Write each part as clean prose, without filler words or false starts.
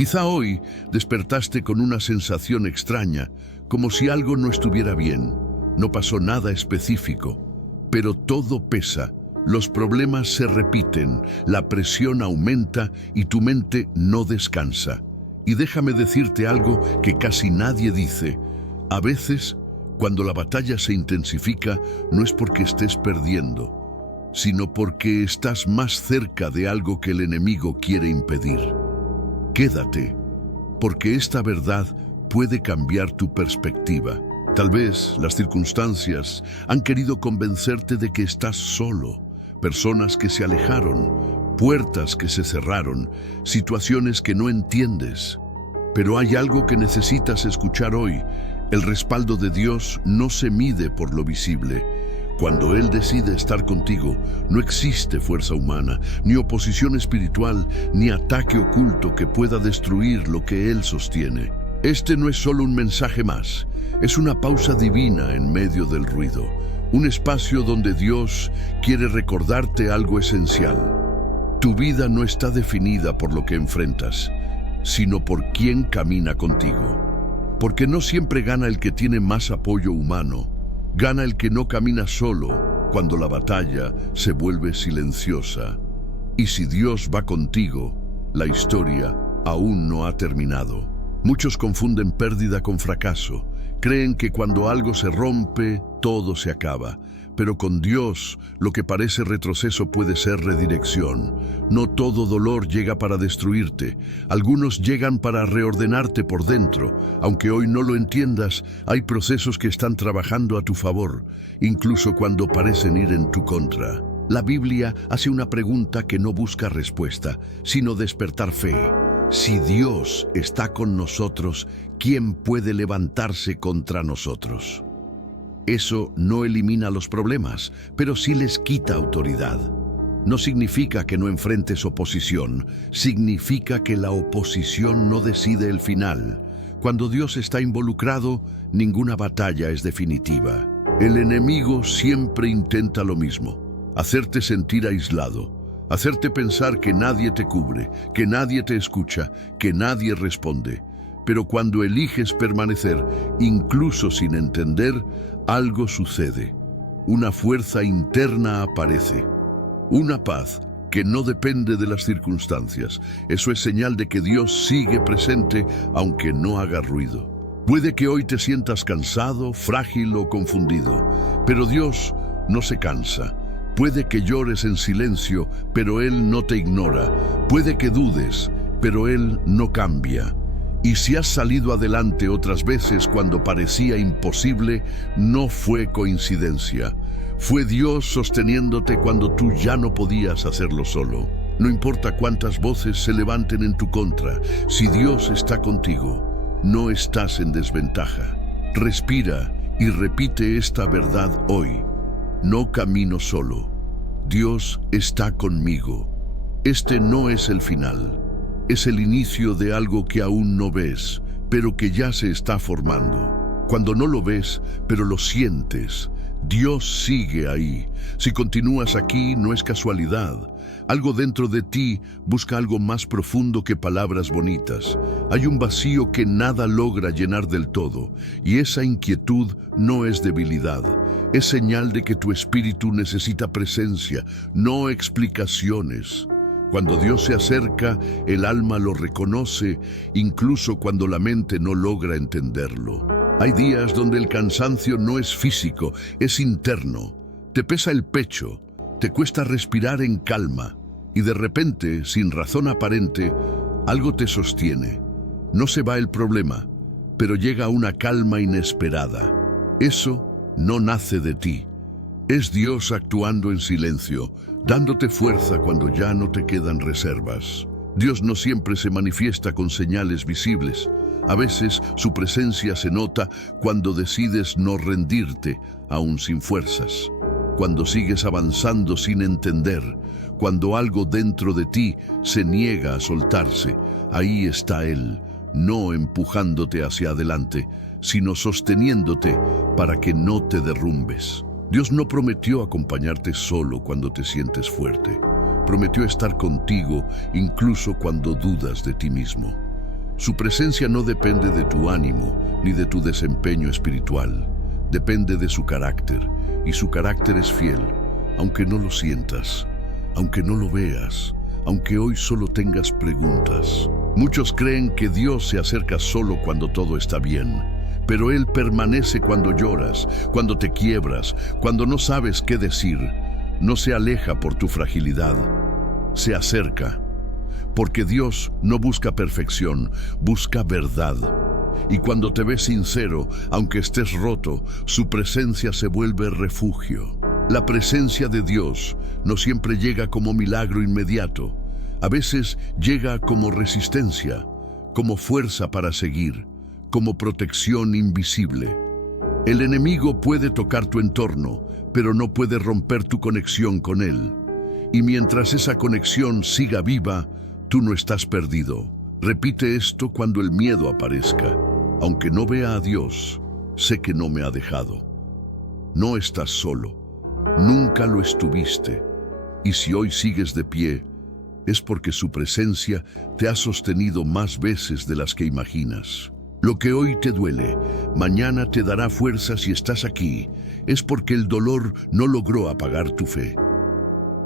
Quizá hoy despertaste con una sensación extraña, como si algo no estuviera bien. No pasó nada específico, pero todo pesa. Los problemas se repiten, la presión aumenta y tu mente no descansa. Y déjame decirte algo que casi nadie dice. A veces, cuando la batalla se intensifica, no es porque estés perdiendo, sino porque estás más cerca de algo que el enemigo quiere impedir. Quédate, porque esta verdad puede cambiar tu perspectiva. Tal vez las circunstancias han querido convencerte de que estás solo. Personas que se alejaron, puertas que se cerraron, situaciones que no entiendes. Pero hay algo que necesitas escuchar hoy. El respaldo de Dios no se mide por lo visible. Cuando Él decide estar contigo, no existe fuerza humana, ni oposición espiritual, ni ataque oculto que pueda destruir lo que Él sostiene. Este no es solo un mensaje más, es una pausa divina en medio del ruido. Un espacio donde Dios quiere recordarte algo esencial. Tu vida no está definida por lo que enfrentas, sino por quién camina contigo. Porque no siempre gana el que tiene más apoyo humano, gana el que no camina solo cuando la batalla se vuelve silenciosa. Y si Dios va contigo, la historia aún no ha terminado. Muchos confunden pérdida con fracaso. Creen que cuando algo se rompe, todo se acaba. Pero con Dios, lo que parece retroceso puede ser redirección. No todo dolor llega para destruirte. Algunos llegan para reordenarte por dentro. Aunque hoy no lo entiendas, hay procesos que están trabajando a tu favor, incluso cuando parecen ir en tu contra. La Biblia hace una pregunta que no busca respuesta, sino despertar fe. Si Dios está con nosotros, ¿quién puede levantarse contra nosotros? Eso no elimina los problemas, pero sí les quita autoridad. No significa que no enfrentes oposición, significa que la oposición no decide el final. Cuando Dios está involucrado, ninguna batalla es definitiva. El enemigo siempre intenta lo mismo, hacerte sentir aislado, hacerte pensar que nadie te cubre, que nadie te escucha, que nadie responde. Pero cuando eliges permanecer, incluso sin entender, algo sucede. Una fuerza interna aparece. Una paz que no depende de las circunstancias. Eso es señal de que Dios sigue presente, aunque no haga ruido. Puede que hoy te sientas cansado, frágil o confundido, pero Dios no se cansa. Puede que llores en silencio, pero Él no te ignora. Puede que dudes, pero Él no cambia. Y si has salido adelante otras veces cuando parecía imposible, no fue coincidencia. Fue Dios sosteniéndote cuando tú ya no podías hacerlo solo. No importa cuántas voces se levanten en tu contra, si Dios está contigo, no estás en desventaja. Respira y repite esta verdad hoy. No camino solo. Dios está conmigo. Este no es el final. Es el inicio de algo que aún no ves, pero que ya se está formando. Cuando no lo ves, pero lo sientes, Dios sigue ahí. Si continúas aquí, no es casualidad. Algo dentro de ti busca algo más profundo que palabras bonitas. Hay un vacío que nada logra llenar del todo, y esa inquietud no es debilidad. Es señal de que tu espíritu necesita presencia, no explicaciones. Cuando Dios se acerca, el alma lo reconoce, incluso cuando la mente no logra entenderlo. Hay días donde el cansancio no es físico, es interno. Te pesa el pecho, te cuesta respirar en calma, y de repente, sin razón aparente, algo te sostiene. No se va el problema, pero llega una calma inesperada. Eso no nace de ti. Es Dios actuando en silencio, dándote fuerza cuando ya no te quedan reservas. Dios no siempre se manifiesta con señales visibles. A veces su presencia se nota cuando decides no rendirte, aún sin fuerzas. Cuando sigues avanzando sin entender, cuando algo dentro de ti se niega a soltarse, ahí está Él, no empujándote hacia adelante, sino sosteniéndote para que no te derrumbes. Dios no prometió acompañarte solo cuando te sientes fuerte. Prometió estar contigo incluso cuando dudas de ti mismo. Su presencia no depende de tu ánimo ni de tu desempeño espiritual. Depende de su carácter, y su carácter es fiel, aunque no lo sientas, aunque no lo veas, aunque hoy solo tengas preguntas. Muchos creen que Dios se acerca solo cuando todo está bien, pero Él permanece cuando lloras, cuando te quiebras, cuando no sabes qué decir. No se aleja por tu fragilidad, se acerca. Porque Dios no busca perfección, busca verdad. Y cuando te ves sincero, aunque estés roto, su presencia se vuelve refugio. La presencia de Dios no siempre llega como milagro inmediato. A veces llega como resistencia, como fuerza para seguir, como protección invisible. El enemigo puede tocar tu entorno, pero no puede romper tu conexión con él. Y mientras esa conexión siga viva, tú no estás perdido. Repite esto cuando el miedo aparezca. Aunque no vea a Dios, sé que no me ha dejado. No estás solo. Nunca lo estuviste. Y si hoy sigues de pie, es porque su presencia te ha sostenido más veces de las que imaginas. Lo que hoy te duele, mañana te dará fuerza si estás aquí. Es porque el dolor no logró apagar tu fe.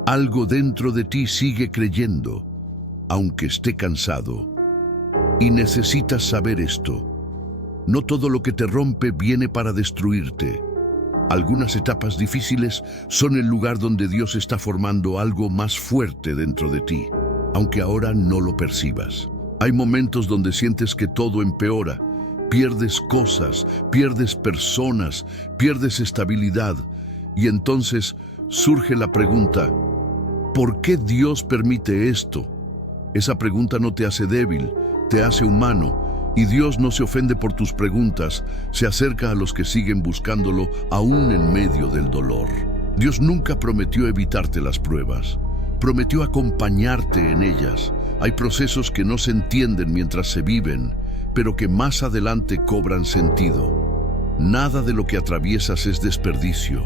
Algo dentro de ti sigue creyendo, aunque esté cansado. Y necesitas saber esto. No todo lo que te rompe viene para destruirte. Algunas etapas difíciles son el lugar donde Dios está formando algo más fuerte dentro de ti, aunque ahora no lo percibas. Hay momentos donde sientes que todo empeora. Pierdes cosas, pierdes personas, pierdes estabilidad. Y entonces surge la pregunta, ¿por qué Dios permite esto? Esa pregunta no te hace débil, te hace humano. Y Dios no se ofende por tus preguntas, se acerca a los que siguen buscándolo aún en medio del dolor. Dios nunca prometió evitarte las pruebas, prometió acompañarte en ellas. Hay procesos que no se entienden mientras se viven, pero que más adelante cobran sentido. Nada de lo que atraviesas es desperdicio,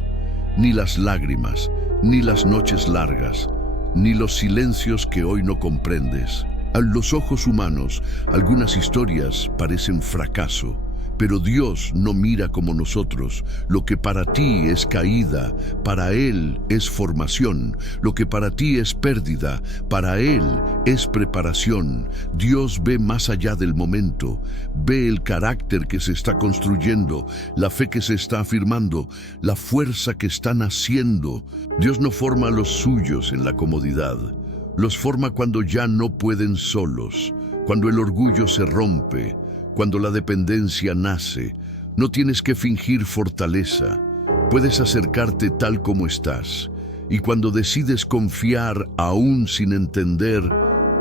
ni las lágrimas, ni las noches largas, ni los silencios que hoy no comprendes. A los ojos humanos, algunas historias parecen fracaso, pero Dios no mira como nosotros. Lo que para ti es caída, para Él es formación. Lo que para ti es pérdida, para Él es preparación. Dios ve más allá del momento, ve el carácter que se está construyendo, la fe que se está afirmando, la fuerza que está naciendo. Dios no forma a los suyos en la comodidad. Los forma cuando ya no pueden solos, cuando el orgullo se rompe, cuando la dependencia nace. No tienes que fingir fortaleza, puedes acercarte tal como estás. Y cuando decides confiar aún sin entender,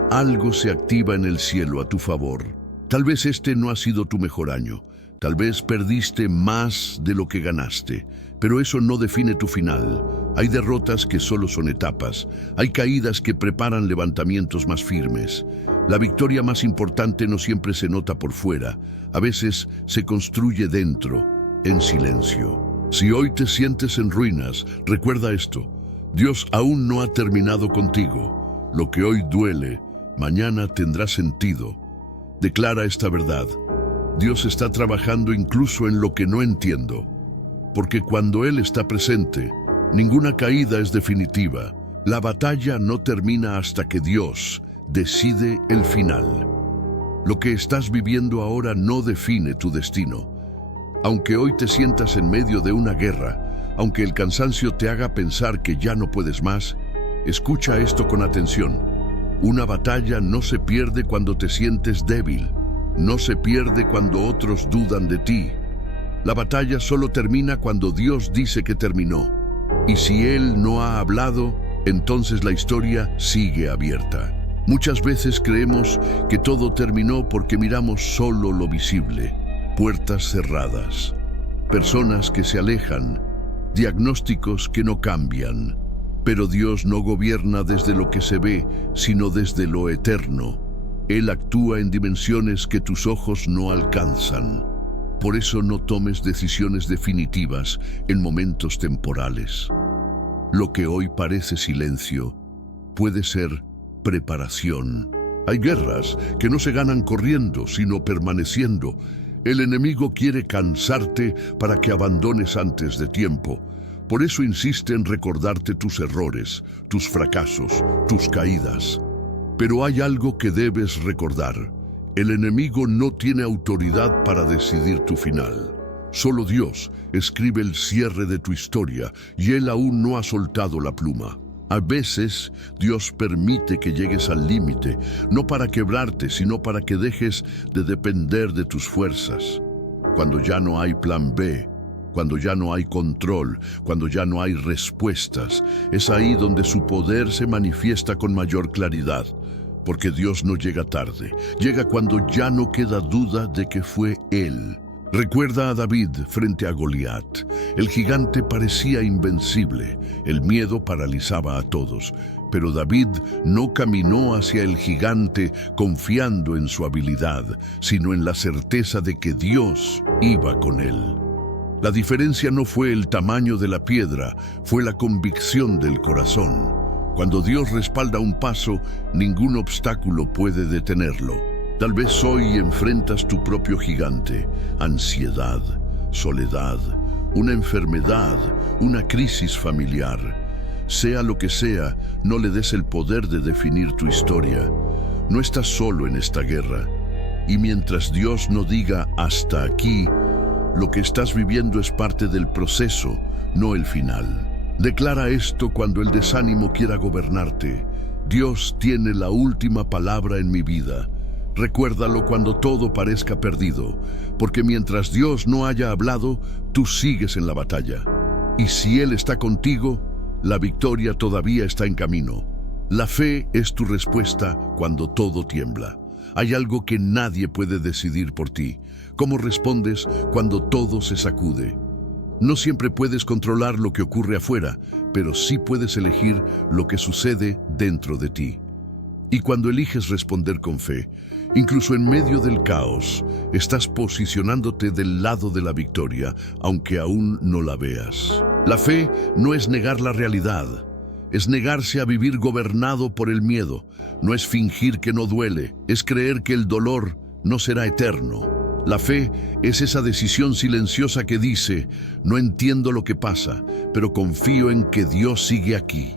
algo se activa en el cielo a tu favor. Tal vez este no ha sido tu mejor año, tal vez perdiste más de lo que ganaste, pero eso no define tu final. Hay derrotas que solo son etapas, hay caídas que preparan levantamientos más firmes. La victoria más importante no siempre se nota por fuera, a veces se construye dentro, en silencio. Si hoy te sientes en ruinas, recuerda esto: Dios aún no ha terminado contigo. Lo que hoy duele, mañana tendrá sentido. Declara esta verdad: Dios está trabajando incluso en lo que no entiendo. Porque cuando Él está presente, ninguna caída es definitiva. La batalla no termina hasta que Dios decide el final. Lo que estás viviendo ahora no define tu destino. Aunque hoy te sientas en medio de una guerra, aunque el cansancio te haga pensar que ya no puedes más, escucha esto con atención. Una batalla no se pierde cuando te sientes débil, no se pierde cuando otros dudan de ti. La batalla solo termina cuando Dios dice que terminó. Y si Él no ha hablado, entonces la historia sigue abierta. Muchas veces creemos que todo terminó porque miramos solo lo visible. Puertas cerradas, personas que se alejan, diagnósticos que no cambian. Pero Dios no gobierna desde lo que se ve, sino desde lo eterno. Él actúa en dimensiones que tus ojos no alcanzan. Por eso no tomes decisiones definitivas en momentos temporales. Lo que hoy parece silencio puede ser preparación. Hay guerras que no se ganan corriendo, sino permaneciendo. El enemigo quiere cansarte para que abandones antes de tiempo. Por eso insiste en recordarte tus errores, tus fracasos, tus caídas. Pero hay algo que debes recordar. El enemigo no tiene autoridad para decidir tu final. Solo Dios escribe el cierre de tu historia y Él aún no ha soltado la pluma. A veces Dios permite que llegues al límite, no para quebrarte, sino para que dejes de depender de tus fuerzas. Cuando ya no hay plan B, cuando ya no hay control, cuando ya no hay respuestas, es ahí donde su poder se manifiesta con mayor claridad. Porque Dios no llega tarde, llega cuando ya no queda duda de que fue Él. Recuerda a David frente a Goliat. El gigante parecía invencible, el miedo paralizaba a todos, pero David no caminó hacia el gigante confiando en su habilidad, sino en la certeza de que Dios iba con él. La diferencia no fue el tamaño de la piedra, fue la convicción del corazón. Cuando Dios respalda un paso, ningún obstáculo puede detenerlo. Tal vez hoy enfrentas tu propio gigante, ansiedad, soledad, una enfermedad, una crisis familiar. Sea lo que sea, no le des el poder de definir tu historia. No estás solo en esta guerra. Y mientras Dios no diga hasta aquí, lo que estás viviendo es parte del proceso, no el final. Declara esto cuando el desánimo quiera gobernarte. Dios tiene la última palabra en mi vida. Recuérdalo cuando todo parezca perdido, porque mientras Dios no haya hablado, tú sigues en la batalla. Y si Él está contigo, la victoria todavía está en camino. La fe es tu respuesta cuando todo tiembla. Hay algo que nadie puede decidir por ti. ¿Cómo respondes cuando todo se sacude? No siempre puedes controlar lo que ocurre afuera, pero sí puedes elegir lo que sucede dentro de ti. Y cuando eliges responder con fe, incluso en medio del caos, estás posicionándote del lado de la victoria, aunque aún no la veas. La fe no es negar la realidad, es negarse a vivir gobernado por el miedo. No es fingir que no duele, es creer que el dolor no será eterno. La fe es esa decisión silenciosa que dice, no entiendo lo que pasa, pero confío en que Dios sigue aquí.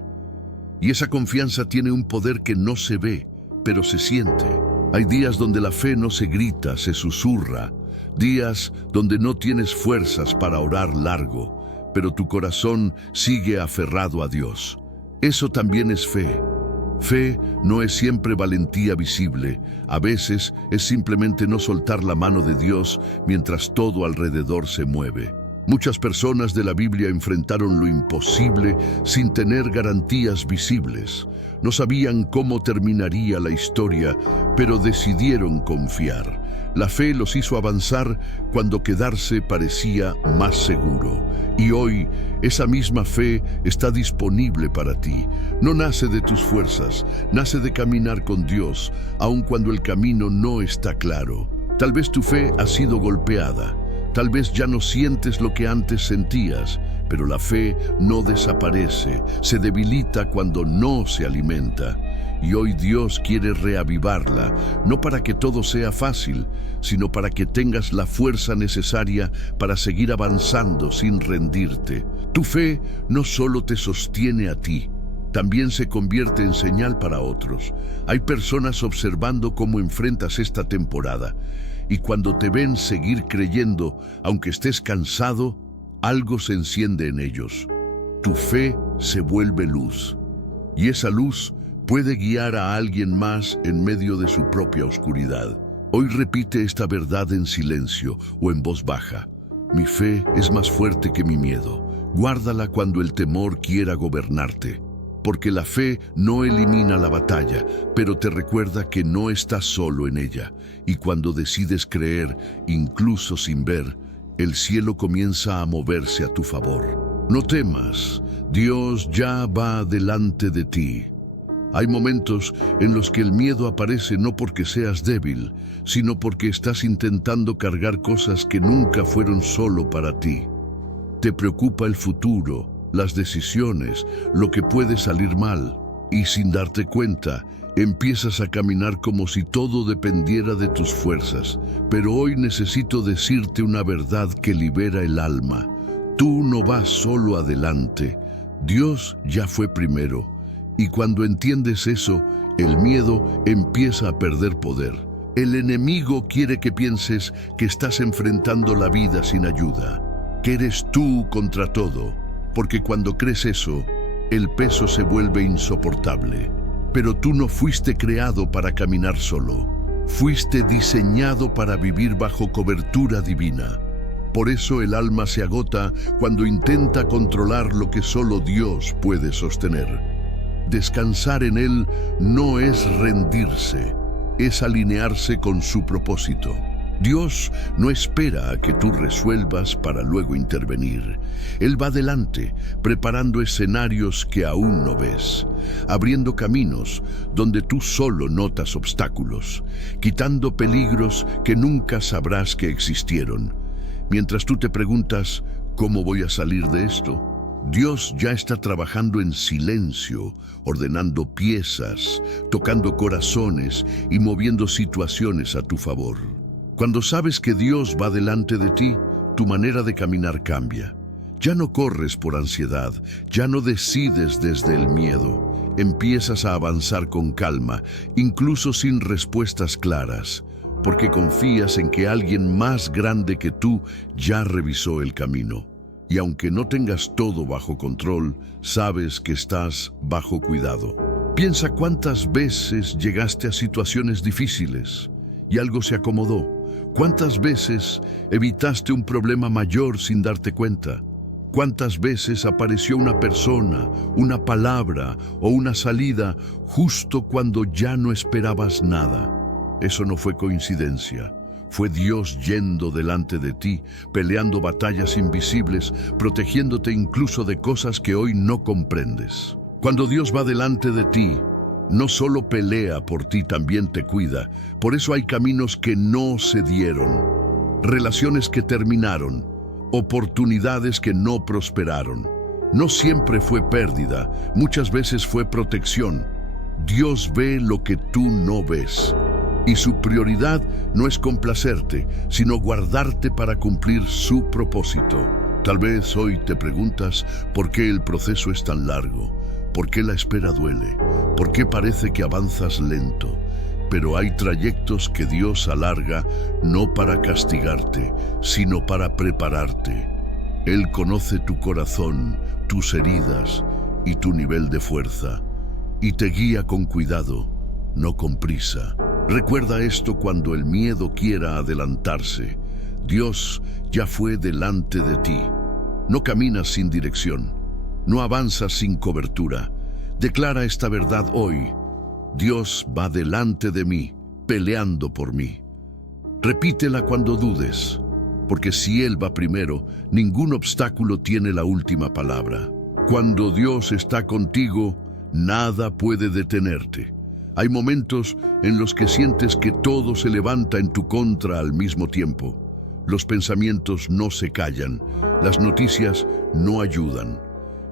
Y esa confianza tiene un poder que no se ve, pero se siente. Hay días donde la fe no se grita, se susurra. Días donde no tienes fuerzas para orar largo, pero tu corazón sigue aferrado a Dios. Eso también es fe. Fe no es siempre valentía visible. A veces es simplemente no soltar la mano de Dios mientras todo alrededor se mueve. Muchas personas de la Biblia enfrentaron lo imposible sin tener garantías visibles. No sabían cómo terminaría la historia, pero decidieron confiar. La fe los hizo avanzar cuando quedarse parecía más seguro. Y hoy, esa misma fe está disponible para ti. No nace de tus fuerzas, nace de caminar con Dios, aun cuando el camino no está claro. Tal vez tu fe ha sido golpeada. Tal vez ya no sientes lo que antes sentías, pero la fe no desaparece, se debilita cuando no se alimenta. Y hoy Dios quiere reavivarla, no para que todo sea fácil, sino para que tengas la fuerza necesaria para seguir avanzando sin rendirte. Tu fe no solo te sostiene a ti, también se convierte en señal para otros. Hay personas observando cómo enfrentas esta temporada, y cuando te ven seguir creyendo, aunque estés cansado, algo se enciende en ellos. Tu fe se vuelve luz, y esa luz puede guiar a alguien más en medio de su propia oscuridad. Hoy repite esta verdad en silencio o en voz baja. Mi fe es más fuerte que mi miedo. Guárdala cuando el temor quiera gobernarte. Porque la fe no elimina la batalla, pero te recuerda que no estás solo en ella. Y cuando decides creer, incluso sin ver, el cielo comienza a moverse a tu favor. No temas, Dios ya va delante de ti. Hay momentos en los que el miedo aparece no porque seas débil, sino porque estás intentando cargar cosas que nunca fueron solo para ti. Te preocupa el futuro, las decisiones, lo que puede salir mal, y sin darte cuenta, Empiezas a caminar como si todo dependiera de tus fuerzas, pero hoy necesito decirte una verdad que libera el alma. Tú no vas solo adelante, Dios ya fue primero. Y cuando entiendes eso, el miedo empieza a perder poder. El enemigo quiere que pienses que estás enfrentando la vida sin ayuda, que eres tú contra todo, porque cuando crees eso, el peso se vuelve insoportable. Pero tú no fuiste creado para caminar solo. Fuiste diseñado para vivir bajo cobertura divina. Por eso el alma se agota cuando intenta controlar lo que solo Dios puede sostener. Descansar en Él no es rendirse, es alinearse con su propósito. Dios no espera a que tú resuelvas para luego intervenir. Él va adelante, preparando escenarios que aún no ves, abriendo caminos donde tú solo notas obstáculos, quitando peligros que nunca sabrás que existieron. Mientras tú te preguntas, ¿cómo voy a salir de esto? Dios ya está trabajando en silencio, ordenando piezas, tocando corazones y moviendo situaciones a tu favor. Cuando sabes que Dios va delante de ti, tu manera de caminar cambia. Ya no corres por ansiedad, ya no decides desde el miedo. Empiezas a avanzar con calma, incluso sin respuestas claras, porque confías en que alguien más grande que tú ya revisó el camino. Y aunque no tengas todo bajo control, sabes que estás bajo cuidado. Piensa cuántas veces llegaste a situaciones difíciles y algo se acomodó. ¿Cuántas veces evitaste un problema mayor sin darte cuenta? ¿Cuántas veces apareció una persona, una palabra o una salida justo cuando ya no esperabas nada? Eso no fue coincidencia. Fue Dios yendo delante de ti, peleando batallas invisibles, protegiéndote incluso de cosas que hoy no comprendes. Cuando Dios va delante de ti, no solo pelea por ti, también te cuida. Por eso hay caminos que no se dieron, relaciones que terminaron, oportunidades que no prosperaron. No siempre fue pérdida, muchas veces fue protección. Dios ve lo que tú no ves. Y su prioridad no es complacerte, sino guardarte para cumplir su propósito. Tal vez hoy te preguntas por qué el proceso es tan largo, por qué la espera duele, por qué parece que avanzas lento. Pero hay trayectos que Dios alarga no para castigarte, sino para prepararte. Él conoce tu corazón, tus heridas y tu nivel de fuerza, y te guía con cuidado, no con prisa. Recuerda esto cuando el miedo quiera adelantarse. Dios ya fue delante de ti. No caminas sin dirección. No avanzas sin cobertura. Declara esta verdad hoy. Dios va delante de mí, peleando por mí. Repítela cuando dudes, porque si Él va primero, ningún obstáculo tiene la última palabra. Cuando Dios está contigo, nada puede detenerte. Hay momentos en los que sientes que todo se levanta en tu contra al mismo tiempo. Los pensamientos no se callan, las noticias no ayudan.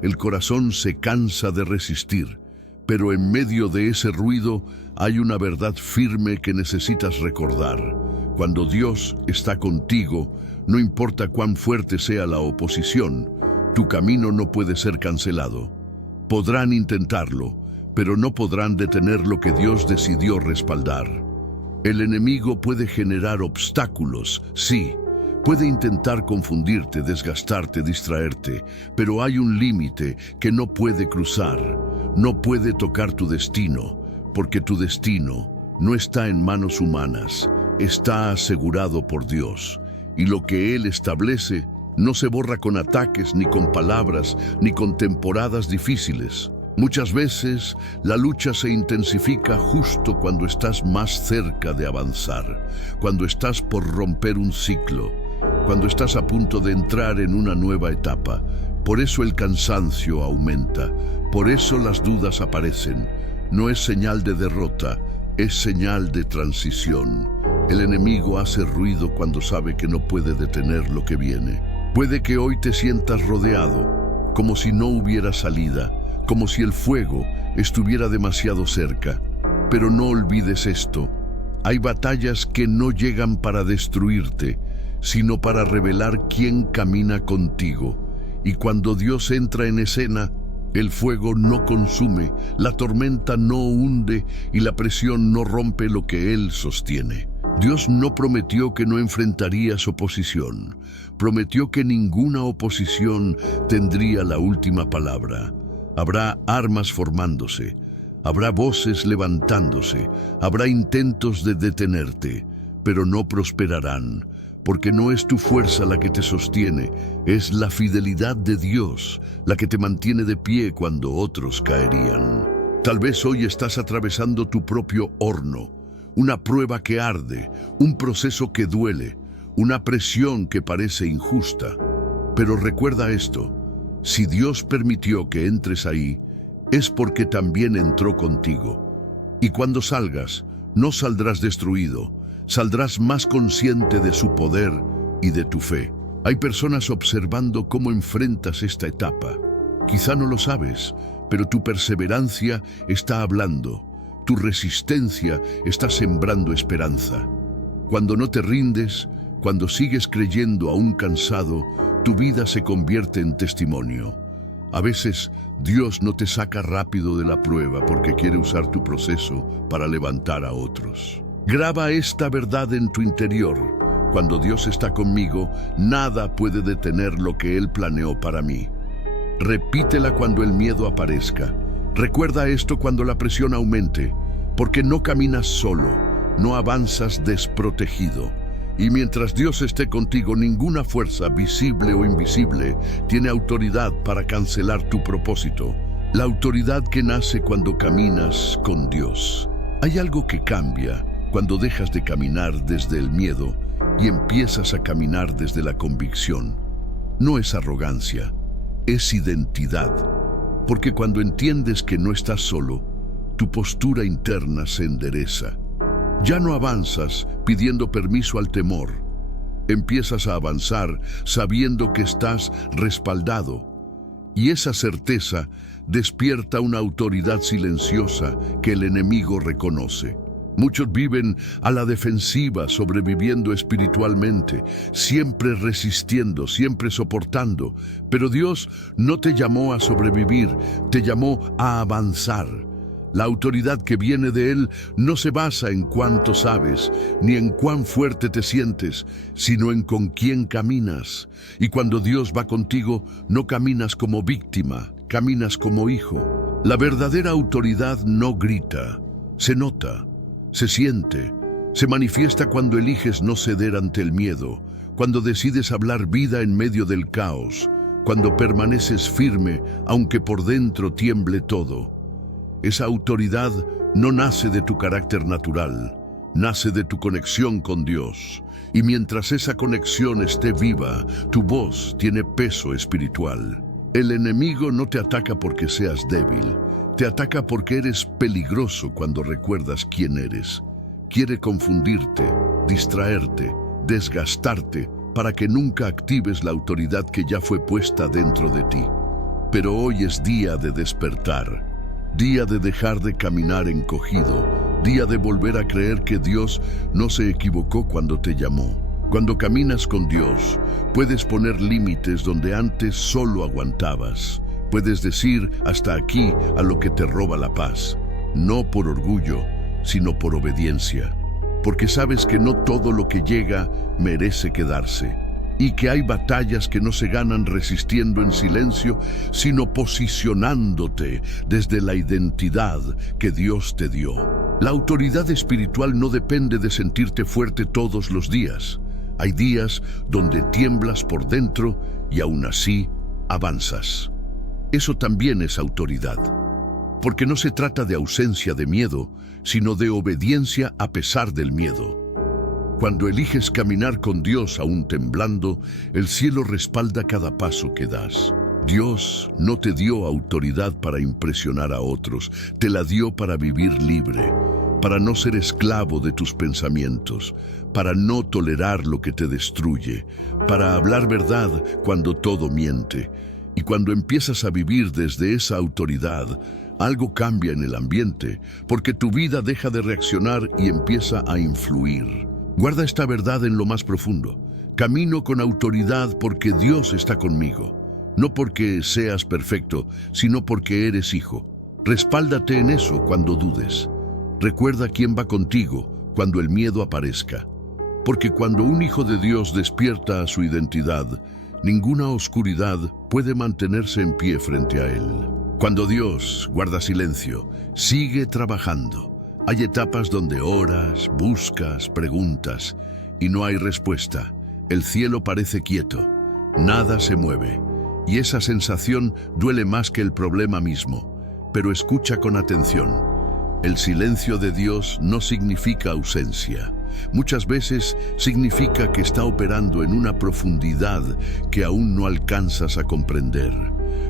El corazón se cansa de resistir, pero en medio de ese ruido hay una verdad firme que necesitas recordar. Cuando Dios está contigo, no importa cuán fuerte sea la oposición, tu camino no puede ser cancelado. Podrán intentarlo, pero no podrán detener lo que Dios decidió respaldar. El enemigo puede generar obstáculos, sí. Puede intentar confundirte, desgastarte, distraerte, pero hay un límite que no puede cruzar. No puede tocar tu destino, porque tu destino no está en manos humanas, está asegurado por Dios. Y lo que Él establece no se borra con ataques, ni con palabras, ni con temporadas difíciles. Muchas veces la lucha se intensifica justo cuando estás más cerca de avanzar, cuando estás por romper un ciclo, cuando estás a punto de entrar en una nueva etapa. Por eso el cansancio aumenta, por eso las dudas aparecen. No es señal de derrota, es señal de transición. El enemigo hace ruido cuando sabe que no puede detener lo que viene. Puede que hoy te sientas rodeado, como si no hubiera salida, como si el fuego estuviera demasiado cerca. Pero no olvides esto: hay batallas que no llegan para destruirte, sino para revelar quién camina contigo. Y cuando Dios entra en escena, el fuego no consume, la tormenta no hunde y la presión no rompe lo que Él sostiene. Dios no prometió que no enfrentarías oposición. Prometió que ninguna oposición tendría la última palabra. Habrá armas formándose, habrá voces levantándose, habrá intentos de detenerte, pero no prosperarán, porque no es tu fuerza la que te sostiene, es la fidelidad de Dios la que te mantiene de pie cuando otros caerían. Tal vez hoy estás atravesando tu propio horno, una prueba que arde, un proceso que duele, una presión que parece injusta. Pero recuerda esto: si Dios permitió que entres ahí, es porque también entró contigo. Y cuando salgas, no saldrás destruido, saldrás más consciente de su poder y de tu fe. Hay personas observando cómo enfrentas esta etapa. Quizá no lo sabes, pero tu perseverancia está hablando. Tu resistencia está sembrando esperanza. Cuando no te rindes, cuando sigues creyendo aún cansado, tu vida se convierte en testimonio. A veces, Dios no te saca rápido de la prueba porque quiere usar tu proceso para levantar a otros. Graba esta verdad en tu interior: cuando Dios está conmigo, nada puede detener lo que Él planeó para mí. Repítela cuando el miedo aparezca. Recuerda esto cuando la presión aumente, porque no caminas solo, no avanzas desprotegido. Y mientras Dios esté contigo, ninguna fuerza, visible o invisible, tiene autoridad para cancelar tu propósito. La autoridad que nace cuando caminas con Dios. Hay algo que cambia cuando dejas de caminar desde el miedo y empiezas a caminar desde la convicción. No es arrogancia, es identidad. Porque cuando entiendes que no estás solo, tu postura interna se endereza. Ya no avanzas pidiendo permiso al temor. Empiezas a avanzar sabiendo que estás respaldado. Y esa certeza despierta una autoridad silenciosa que el enemigo reconoce. Muchos viven a la defensiva, sobreviviendo espiritualmente, siempre resistiendo, siempre soportando. Pero Dios no te llamó a sobrevivir, te llamó a avanzar. La autoridad que viene de Él no se basa en cuánto sabes, ni en cuán fuerte te sientes, sino en con quién caminas. Y cuando Dios va contigo, no caminas como víctima, caminas como hijo. La verdadera autoridad no grita, se nota, se siente, se manifiesta cuando eliges no ceder ante el miedo, cuando decides hablar vida en medio del caos, cuando permaneces firme aunque por dentro tiemble todo. Esa autoridad no nace de tu carácter natural, nace de tu conexión con Dios. Y mientras esa conexión esté viva, tu voz tiene peso espiritual. El enemigo no te ataca porque seas débil, te ataca porque eres peligroso cuando recuerdas quién eres. Quiere confundirte, distraerte, desgastarte, para que nunca actives la autoridad que ya fue puesta dentro de ti. Pero hoy es día de despertar. Día de dejar de caminar encogido, día de volver a creer que Dios no se equivocó cuando te llamó. Cuando caminas con Dios, puedes poner límites donde antes solo aguantabas. Puedes decir hasta aquí a lo que te roba la paz, no por orgullo, sino por obediencia. Porque sabes que no todo lo que llega merece quedarse. Y que hay batallas que no se ganan resistiendo en silencio, sino posicionándote desde la identidad que Dios te dio. La autoridad espiritual no depende de sentirte fuerte todos los días. Hay días donde tiemblas por dentro y aún así avanzas. Eso también es autoridad. Porque no se trata de ausencia de miedo, sino de obediencia a pesar del miedo. Cuando eliges caminar con Dios aún temblando, el cielo respalda cada paso que das. Dios no te dio autoridad para impresionar a otros, te la dio para vivir libre, para no ser esclavo de tus pensamientos, para no tolerar lo que te destruye, para hablar verdad cuando todo miente. Y cuando empiezas a vivir desde esa autoridad, Algo cambia en el ambiente, porque tu vida deja de reaccionar y empieza a influir. Guarda esta verdad en lo más profundo. Camino con autoridad porque Dios está conmigo. No porque seas perfecto, sino porque eres hijo. Respáldate en eso cuando dudes. Recuerda quién va contigo cuando el miedo aparezca. Porque cuando un hijo de Dios despierta a su identidad, ninguna oscuridad puede mantenerse en pie frente a él. Cuando Dios guarda silencio, sigue trabajando. Hay etapas donde oras, buscas, preguntas y no hay respuesta. El cielo parece quieto, nada se mueve y esa sensación duele más que el problema mismo. Pero escucha con atención. El silencio de Dios no significa ausencia. Muchas veces significa que está operando en una profundidad que aún no alcanzas a comprender.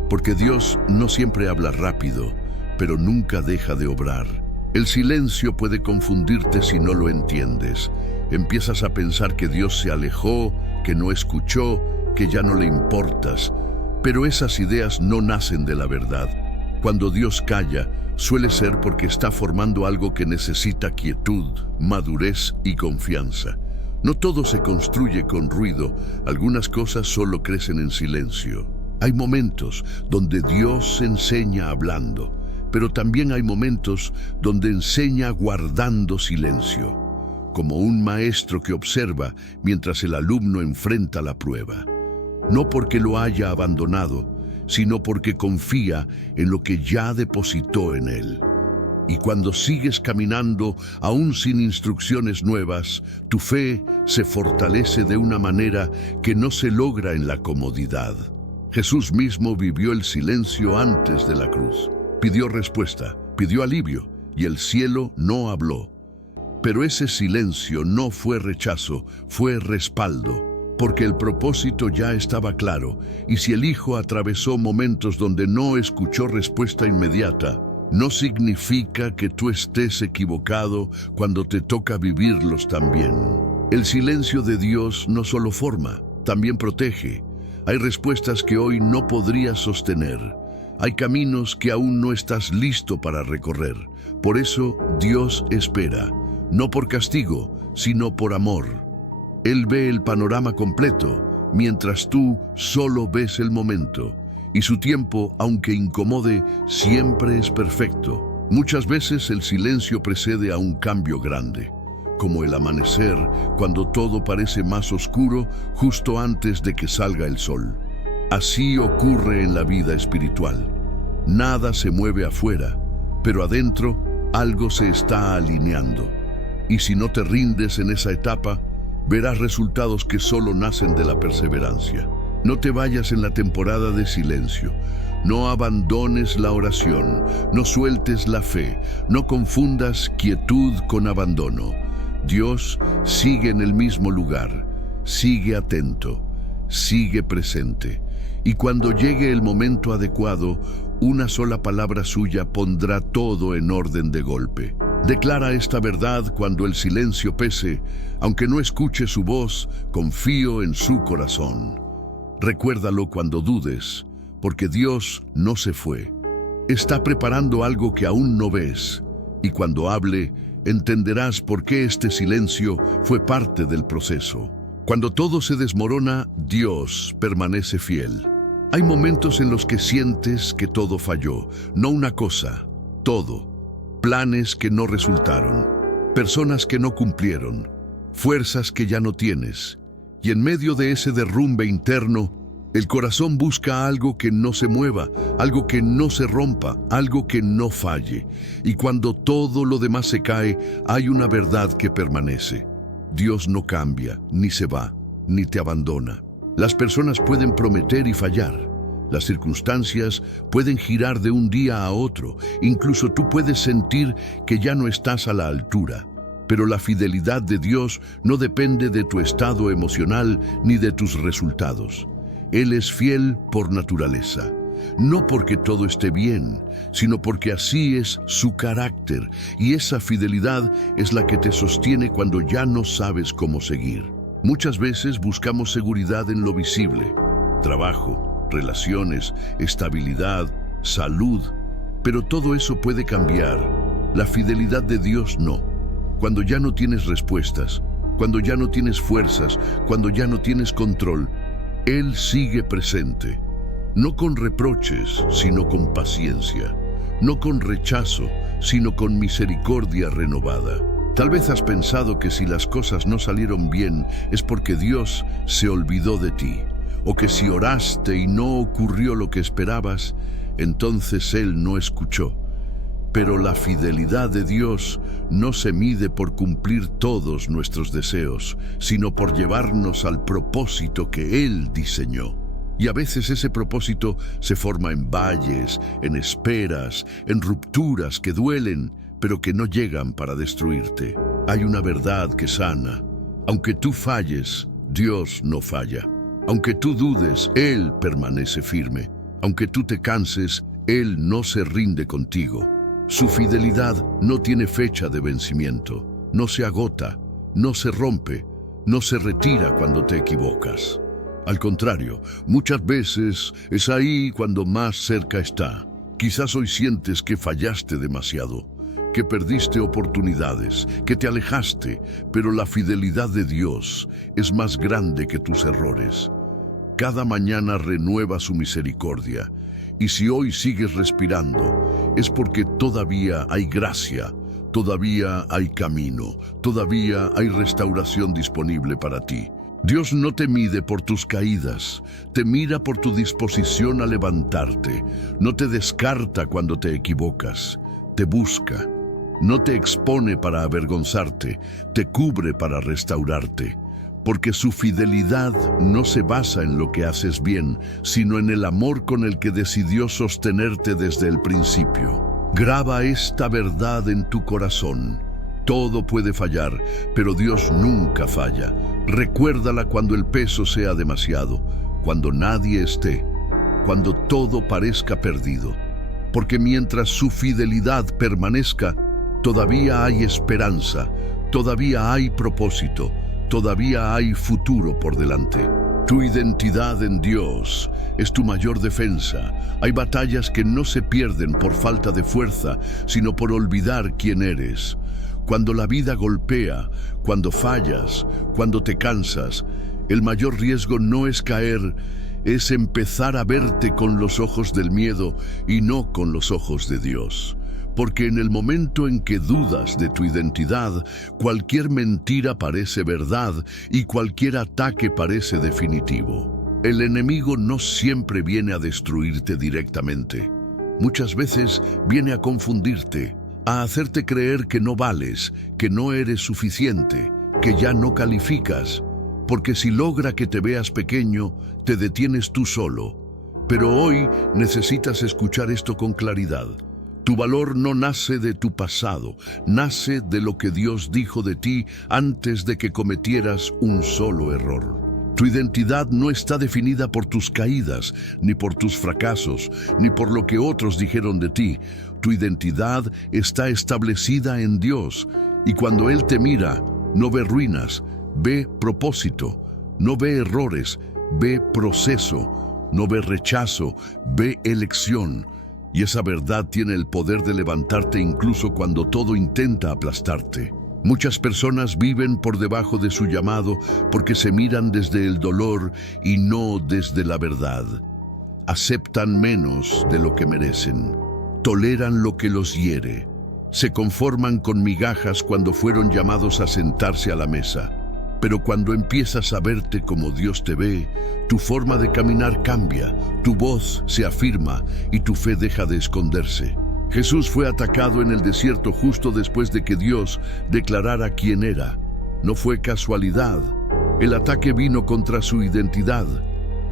Porque Dios no siempre habla rápido, pero nunca deja de obrar. El silencio puede confundirte si no lo entiendes. Empiezas a pensar que Dios se alejó, que no escuchó, que ya no le importas. Pero esas ideas no nacen de la verdad. Cuando Dios calla, suele ser porque está formando algo que necesita quietud, madurez y confianza. No todo se construye con ruido, algunas cosas solo crecen en silencio. Hay momentos donde Dios enseña hablando, pero también hay momentos donde enseña guardando silencio, como un maestro que observa mientras el alumno enfrenta la prueba. No porque lo haya abandonado, sino porque confía en lo que ya depositó en él. Y cuando sigues caminando, aún sin instrucciones nuevas, tu fe se fortalece de una manera que no se logra en la comodidad. Jesús mismo vivió el silencio antes de la cruz. Pidió respuesta, pidió alivio, y el cielo no habló. Pero ese silencio no fue rechazo, fue respaldo. Porque el propósito ya estaba claro, y si el Hijo atravesó momentos donde no escuchó respuesta inmediata, no significa que tú estés equivocado cuando te toca vivirlos también. El silencio de Dios no solo forma, también protege. Hay respuestas que hoy no podrías sostener. Hay caminos que aún no estás listo para recorrer. Por eso Dios espera, no por castigo, sino por amor. Él ve el panorama completo, mientras tú solo ves el momento. Y su tiempo, aunque incomode, siempre es perfecto. Muchas veces el silencio precede a un cambio grande, como el amanecer, cuando todo parece más oscuro justo antes de que salga el sol. Así ocurre en la vida espiritual. Nada se mueve afuera, pero adentro algo se está alineando. Y si no te rindes en esa etapa, verás resultados que solo nacen de la perseverancia. No te vayas en la temporada de silencio. No abandones la oración. No sueltes la fe. No confundas quietud con abandono. Dios sigue en el mismo lugar. Sigue atento. Sigue presente. Y cuando llegue el momento adecuado, una sola palabra suya pondrá todo en orden de golpe. Declara esta verdad cuando el silencio pese, aunque no escuche su voz, confío en su corazón. Recuérdalo cuando dudes, porque Dios no se fue. Está preparando algo que aún no ves, y cuando hable, entenderás por qué este silencio fue parte del proceso. Cuando todo se desmorona, Dios permanece fiel. Hay momentos en los que sientes que todo falló, no una cosa, todo. Planes que no resultaron, personas que no cumplieron, fuerzas que ya no tienes. Y en medio de ese derrumbe interno, el corazón busca algo que no se mueva, algo que no se rompa, algo que no falle. Y cuando todo lo demás se cae, hay una verdad que permanece. Dios no cambia, ni se va, ni te abandona. Las personas pueden prometer y fallar. Las circunstancias pueden girar de un día a otro. Incluso tú puedes sentir que ya no estás a la altura. Pero la fidelidad de Dios no depende de tu estado emocional ni de tus resultados. Él es fiel por naturaleza. No porque todo esté bien, sino porque así es su carácter. Y esa fidelidad es la que te sostiene cuando ya no sabes cómo seguir. Muchas veces buscamos seguridad en lo visible. Trabajo, relaciones, estabilidad, salud. Pero todo eso puede cambiar. La fidelidad de Dios no. Cuando ya no tienes respuestas, cuando ya no tienes fuerzas, cuando ya no tienes control, Él sigue presente. No con reproches, sino con paciencia. No con rechazo, sino con misericordia renovada. Tal vez has pensado que si las cosas no salieron bien es porque Dios se olvidó de ti, o que si oraste y no ocurrió lo que esperabas, entonces Él no escuchó. Pero la fidelidad de Dios no se mide por cumplir todos nuestros deseos, sino por llevarnos al propósito que Él diseñó. Y a veces ese propósito se forma en valles, en esperas, en rupturas que duelen, pero que no llegan para destruirte. Hay una verdad que sana. Aunque tú falles, Dios no falla. Aunque tú dudes, Él permanece firme. Aunque tú te canses, Él no se rinde contigo. Su fidelidad no tiene fecha de vencimiento, no se agota, no se rompe, no se retira cuando te equivocas. Al contrario, muchas veces es ahí cuando más cerca está. Quizás hoy sientes que fallaste demasiado, que perdiste oportunidades, que te alejaste, pero la fidelidad de Dios es más grande que tus errores. Cada mañana renueva su misericordia, y si hoy sigues respirando, es porque todavía hay gracia, todavía hay camino, todavía hay restauración disponible para ti. Dios no te mide por tus caídas, te mira por tu disposición a levantarte, no te descarta cuando te equivocas, te busca, no te expone para avergonzarte, te cubre para restaurarte, porque su fidelidad no se basa en lo que haces bien, sino en el amor con el que decidió sostenerte desde el principio. Graba esta verdad en tu corazón. Todo puede fallar, pero Dios nunca falla. Recuérdala cuando el peso sea demasiado, cuando nadie esté, cuando todo parezca perdido. Porque mientras su fidelidad permanezca, todavía hay esperanza, todavía hay propósito, todavía hay futuro por delante. Tu identidad en Dios es tu mayor defensa. Hay batallas que no se pierden por falta de fuerza, sino por olvidar quién eres. Cuando la vida golpea, cuando fallas, cuando te cansas, el mayor riesgo no es caer, es empezar a verte con los ojos del miedo y no con los ojos de Dios. Porque en el momento en que dudas de tu identidad, cualquier mentira parece verdad y cualquier ataque parece definitivo. El enemigo no siempre viene a destruirte directamente. Muchas veces viene a confundirte, a hacerte creer que no vales, que no eres suficiente, que ya no calificas, porque si logra que te veas pequeño, te detienes tú solo. Pero hoy necesitas escuchar esto con claridad. Tu valor no nace de tu pasado, nace de lo que Dios dijo de ti antes de que cometieras un solo error. Tu identidad no está definida por tus caídas, ni por tus fracasos, ni por lo que otros dijeron de ti. Tu identidad está establecida en Dios, y cuando Él te mira, no ve ruinas, ve propósito, no ve errores, ve proceso, no ve rechazo, ve elección. Y esa verdad tiene el poder de levantarte incluso cuando todo intenta aplastarte. Muchas personas viven por debajo de su llamado porque se miran desde el dolor y no desde la verdad. Aceptan menos de lo que merecen. Toleran lo que los hiere. Se conforman con migajas cuando fueron llamados a sentarse a la mesa. Pero cuando empiezas a verte como Dios te ve, tu forma de caminar cambia, tu voz se afirma y tu fe deja de esconderse. Jesús fue atacado en el desierto justo después de que Dios declarara quién era. No fue casualidad. El ataque vino contra su identidad.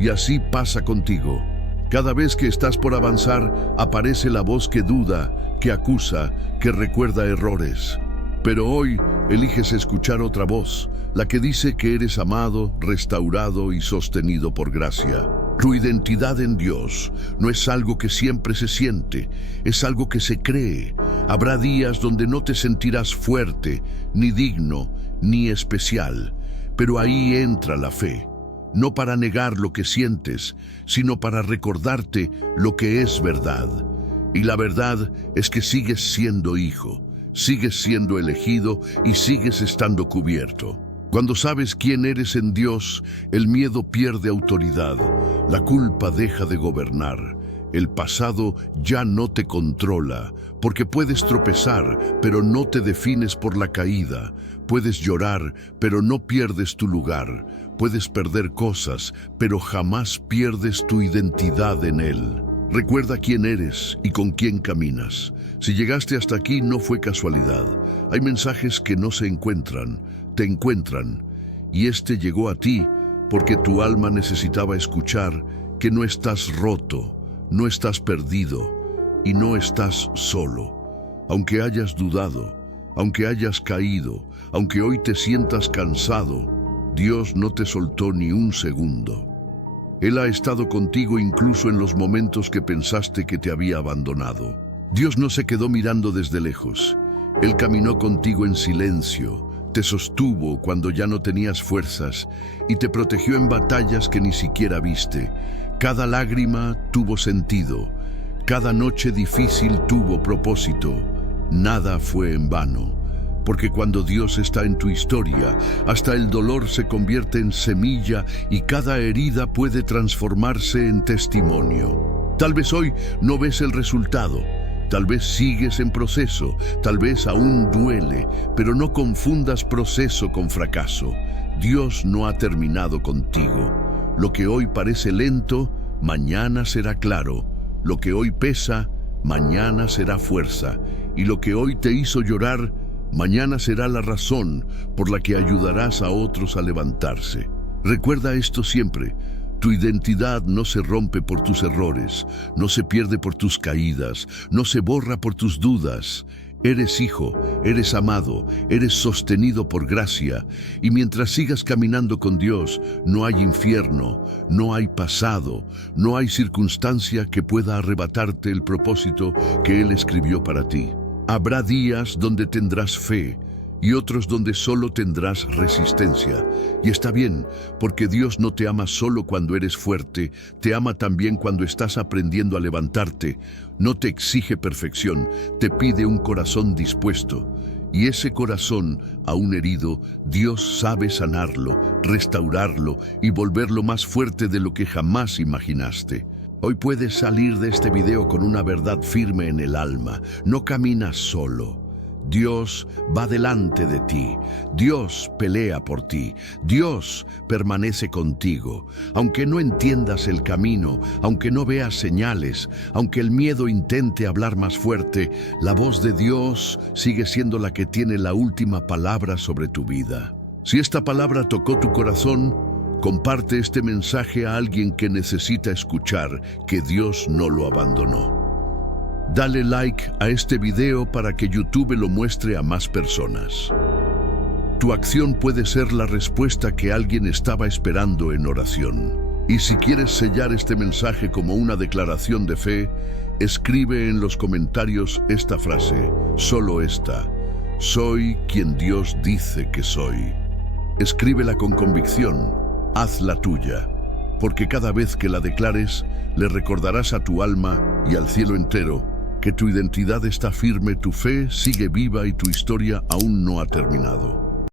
Y así pasa contigo. Cada vez que estás por avanzar, aparece la voz que duda, que acusa, que recuerda errores. Pero hoy eliges escuchar otra voz, la que dice que eres amado, restaurado y sostenido por gracia. Tu identidad en Dios no es algo que siempre se siente, es algo que se cree. Habrá días donde no te sentirás fuerte, ni digno, ni especial, pero ahí entra la fe. No para negar lo que sientes, sino para recordarte lo que es verdad. Y la verdad es que sigues siendo hijo, sigues siendo elegido y sigues estando cubierto. Cuando sabes quién eres en Dios, el miedo pierde autoridad, la culpa deja de gobernar. El pasado ya no te controla, porque puedes tropezar, pero no te defines por la caída. Puedes llorar, pero no pierdes tu lugar. Puedes perder cosas, pero jamás pierdes tu identidad en Él. Recuerda quién eres y con quién caminas. Si llegaste hasta aquí no fue casualidad. Hay mensajes que no se encuentran, te encuentran. Y este llegó a ti porque tu alma necesitaba escuchar que no estás roto, no estás perdido y no estás solo. Aunque hayas dudado, aunque hayas caído, aunque hoy te sientas cansado, Dios no te soltó ni un segundo. Él ha estado contigo incluso en los momentos que pensaste que te había abandonado. Dios no se quedó mirando desde lejos. Él caminó contigo en silencio, te sostuvo cuando ya no tenías fuerzas y te protegió en batallas que ni siquiera viste. Cada lágrima tuvo sentido, cada noche difícil tuvo propósito. Nada fue en vano. Porque cuando Dios está en tu historia, hasta el dolor se convierte en semilla y cada herida puede transformarse en testimonio. Tal vez hoy no ves el resultado, tal vez sigues en proceso, tal vez aún duele, pero no confundas proceso con fracaso. Dios no ha terminado contigo. Lo que hoy parece lento, mañana será claro. Lo que hoy pesa, mañana será fuerza. Y lo que hoy te hizo llorar, mañana será la razón por la que ayudarás a otros a levantarse. Recuerda esto siempre. Tu identidad no se rompe por tus errores, no se pierde por tus caídas, no se borra por tus dudas. Eres hijo, eres amado, eres sostenido por gracia, y mientras sigas caminando con Dios, no hay infierno, no hay pasado, no hay circunstancia que pueda arrebatarte el propósito que Él escribió para ti. Habrá días donde tendrás fe y otros donde solo tendrás resistencia. Y está bien, porque Dios no te ama solo cuando eres fuerte, te ama también cuando estás aprendiendo a levantarte. No te exige perfección, te pide un corazón dispuesto. Y ese corazón, aún herido, Dios sabe sanarlo, restaurarlo y volverlo más fuerte de lo que jamás imaginaste. Hoy puedes salir de este video con una verdad firme en el alma. No caminas solo. Dios va delante de ti. Dios pelea por ti. Dios permanece contigo. Aunque no entiendas el camino, aunque no veas señales, aunque el miedo intente hablar más fuerte, la voz de Dios sigue siendo la que tiene la última palabra sobre tu vida. Si esta palabra tocó tu corazón, comparte este mensaje a alguien que necesita escuchar que Dios no lo abandonó. Dale like a este video para que YouTube lo muestre a más personas. Tu acción puede ser la respuesta que alguien estaba esperando en oración. Y si quieres sellar este mensaje como una declaración de fe, escribe en los comentarios esta frase, solo esta: soy quien Dios dice que soy. Escríbela con convicción. Hazla tuya, porque cada vez que la declares, le recordarás a tu alma y al cielo entero que tu identidad está firme, tu fe sigue viva y tu historia aún no ha terminado.